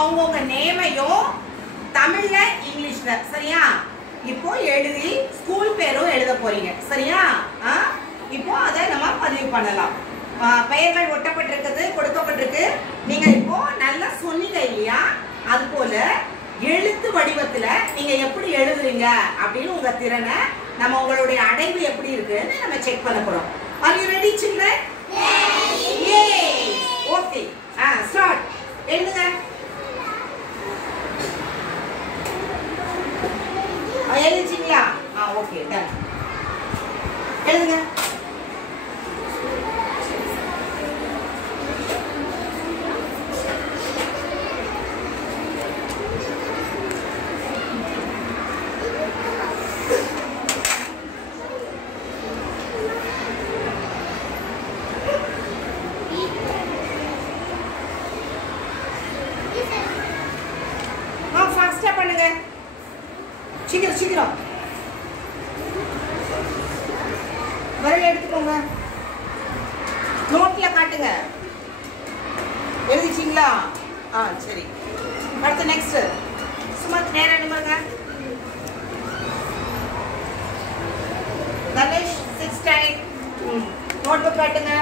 அவங்கவுங்க நேமையும் தமிழ்ல இங்கிலீஷ்ல சரியா? இப்போ எழுதி ஸ்கூல் பேரும் எழுத போறீங்க சரியா? இப்போ அதை நம்ம பதிவு பண்ணலாம். பெயர்கள் ஒட்டப்பட்டிருக்கிறது, கொடுக்கப்பட்டிருக்கு. நீங்க இப்போ நல்லா சொன்னீங்க இல்லையா? அது போல எழுத்து வடிவத்துல நீங்க எப்படி எழுதுறீங்க அப்படின்னு உங்க திறனை நம்ம உங்களுடைய அடைவு எப்படி இருக்குன்னு நம்ம செக் பண்ண போறோம். Are you ready children? Yes. Okay. Start. எழுதுங்க. எழுதிட்டீங்களா? Okay done. எழுதுங்க. ஃபாஸ்டா பண்ணுங்க. சீக்கிரம் சீக்கிரம். விரல் எடுத்துக்கோங்க. நோட்ல காட்டுங்க. எழுதிட்டீங்களா? சரி. அடுத்து நெக்ஸ்ட். சும்மா நேரா நிமிருங்க. தனேஷ் 6 டைம். நோட் புக் காட்டுங்க.